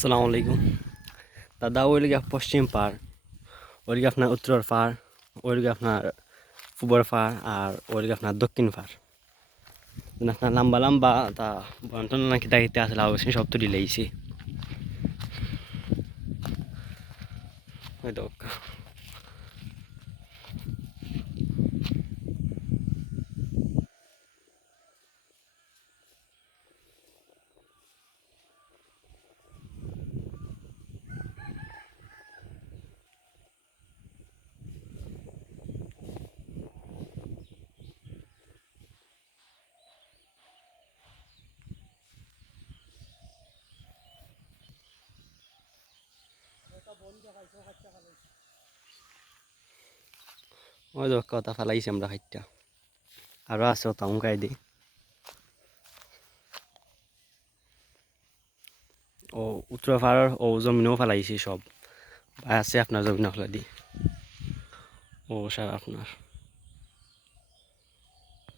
আসসালামু আলাইকুম দাদা। ওইদিকে পশ্চিম পার, ওইদিকে আপনার উত্তর পার, ওইদিকে আপনার পূবর পার, আর ওইদিকে আপনার দক্ষিণ পার। আপনার লম্বা লম্বা তা বন্টন নাকি দায়িত্বে আসলে অবশ্যই সব তো দিলেইছি ওই তো। ওই তো কথা ফেলাইছি আমরা খাইটা, আরও আছে ওটা উঙ্কাই দিই। ও উত্তর পাড়ার ও জমিনও ফেলাইছি সব, আছে আপনার জমিন ফেলা দিই। ও স্যার আপনার